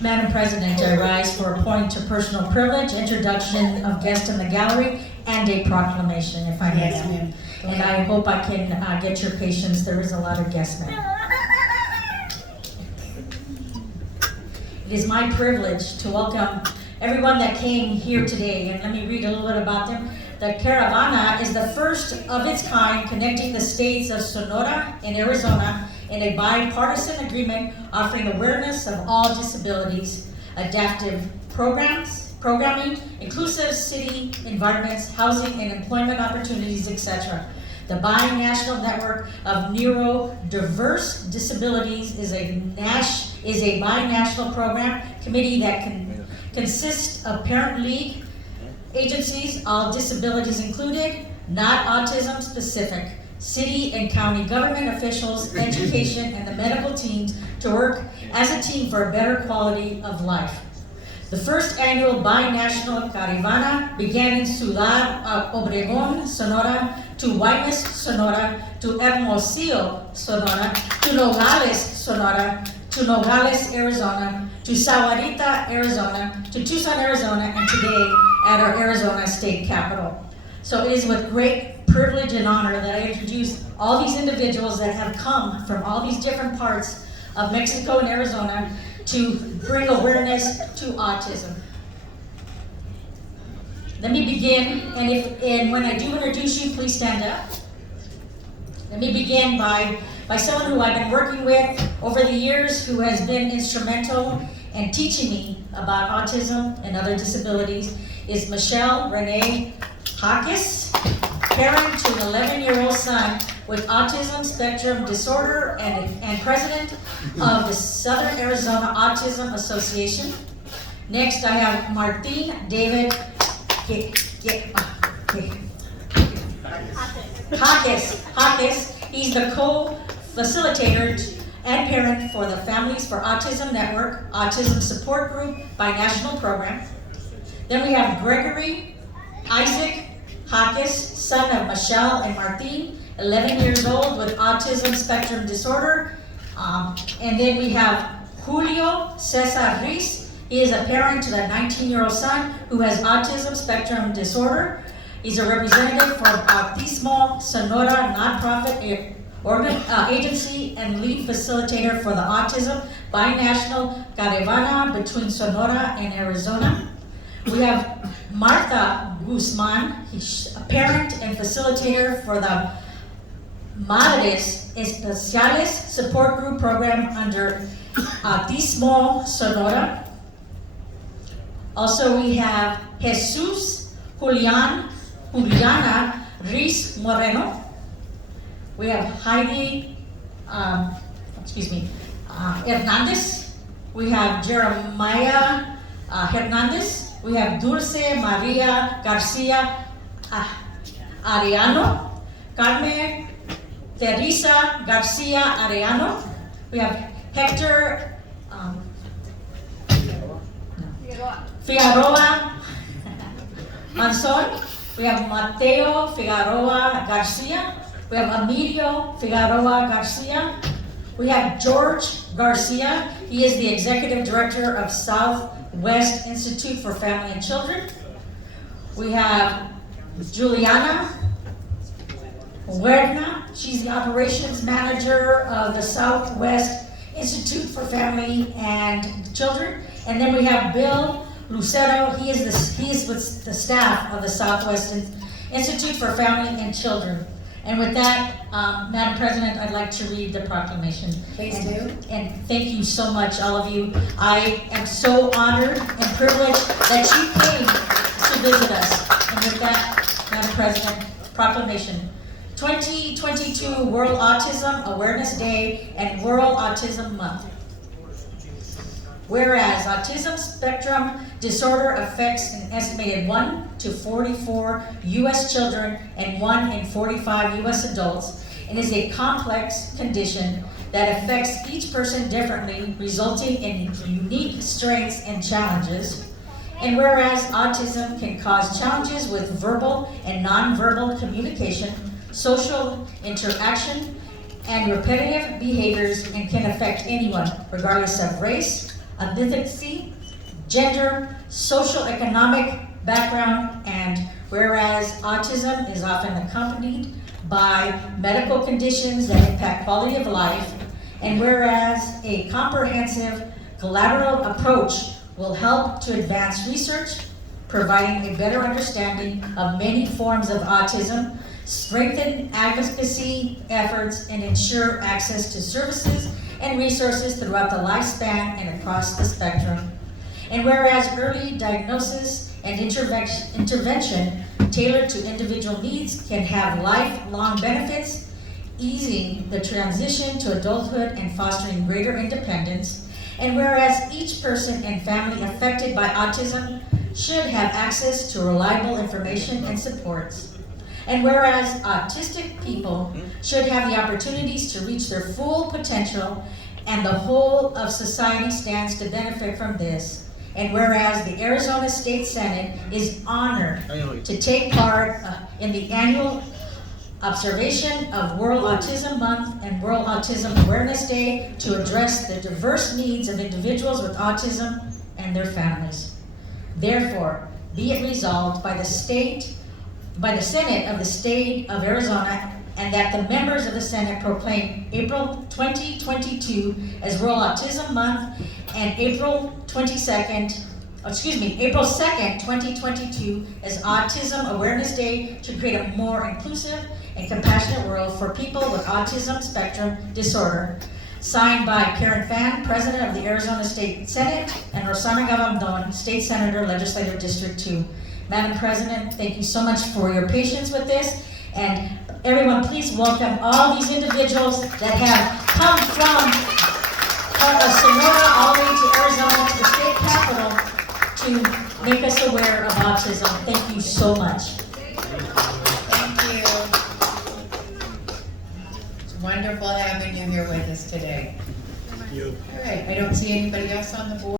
Madam President, I rise for a point to personal privilege, introduction of guests in the gallery, and a proclamation, if I may. Yes, ma'am. And I hope I can get your patience. There is a lot of guests, ma'am. It is my privilege to welcome everyone that came here today, and let me read a little bit about them. The Caravana is the first of its kind connecting the states of Sonora and Arizona in a bipartisan agreement offering awareness of all disabilities, adaptive programming, inclusive city environments, housing and employment opportunities, etc. The Binational Network of Neurodiverse Disabilities is a binational program committee that consists of parent league agencies, all disabilities included, not autism specific, city and county government officials, education, and the medical teams to work as a team for a better quality of life. The first annual binational caravana began in Ciudad Obregón, Sonora, to Guaymas, Sonora, to Hermosillo, Sonora, to Nogales, Sonora, to Nogales, Arizona, to Sahuarita, Arizona, to Tucson, Arizona, and today at our Arizona state capitol. So it is with great privilege and honor that I introduce all these individuals that have come from all these different parts of Mexico and Arizona to bring awareness to autism. Let me begin, and when I do introduce you, please stand up. Let me begin by someone who I've been working with over the years, who has been instrumental in teaching me about autism and other disabilities, is Michelle Renee Hawkes, parent to an 11-year-old son with autism spectrum disorder and president of the Southern Arizona Autism Association. Next, I have Martin David Hawkes. He's the co-facilitator and parent for the Families for Autism Network, Autism Support Group Binational Program. Then we have Gregory Isaac Hawkes, son of Michelle and Martin, 11 years old with autism spectrum disorder. And then we have Julio Cesar Riz. He is a parent to the 19-year-old son who has autism spectrum disorder. He's a representative for Autismo Sonora nonprofit agency and lead facilitator for the Autism Binational Caravana between Sonora and Arizona. We have Martha Guzman. He's a parent and facilitator for the Madres Especiales support group program under Autismo Sonora. Also, we have Jesus Juliana Riz Moreno. We have Heidi, Hernandez. We have Jeremiah Hernandez. We have Dulce Maria Garcia Arellano. Carmen Teresa Garcia Arellano. We have Hector Figueroa Manson. We have Mateo Figueroa Garcia. We have Emilio Figueroa Garcia. We have George Garcia. He is the Executive Director of Southwest Institute for Family and Children. We have Juliana Huerna. She's the Operations Manager of the Southwest Institute for Family and Children. And then we have Bill Lucero. He is with the staff of the Southwest Institute for Family and Children. And with that, Madam President, I'd like to read the proclamation. Please do. And thank you so much, all of you. I am so honored and privileged that you came to visit us. And with that, Madam President, proclamation. 2022 World Autism Awareness Day and World Autism Month. Whereas autism spectrum disorder affects an estimated 1 to 44 U.S. children and 1 in 45 U.S. adults, and is a complex condition that affects each person differently, resulting in unique strengths and challenges. And whereas autism can cause challenges with verbal and nonverbal communication, social interaction, and repetitive behaviors and can affect anyone, regardless of race, ethnicity, gender, social economic background, and whereas autism is often accompanied by medical conditions that impact quality of life, and whereas a comprehensive collaborative approach will help to advance research, providing a better understanding of many forms of autism, strengthen advocacy efforts, and ensure access to services and resources throughout the lifespan and across the spectrum. And whereas early diagnosis and intervention tailored to individual needs can have lifelong benefits, easing the transition to adulthood and fostering greater independence. And whereas each person and family affected by autism should have access to reliable information and supports. And whereas autistic people should have the opportunities to reach their full potential, and the whole of society stands to benefit from this. And whereas the Arizona State Senate is honored to take part in the annual observation of World Autism Month and World Autism Awareness Day to address the diverse needs of individuals with autism and their families. Therefore, be it resolved by the Senate of the State of Arizona, and that the members of the Senate proclaim April 2022 as World Autism Month and April 2nd, 2022 as Autism Awareness Day to create a more inclusive and compassionate world for people with autism spectrum disorder. Signed by Karen Fan, President of the Arizona State Senate, and Rosana Gabaldón, State Senator, Legislative District 2. Madam President, thank you so much for your patience with this. And everyone, please welcome all these individuals that have come from Sonora all the way to Arizona to the state capitol to make us aware of autism. Thank you so much. Thank you. It's wonderful having you here with us today. All right, I don't see anybody else on the board.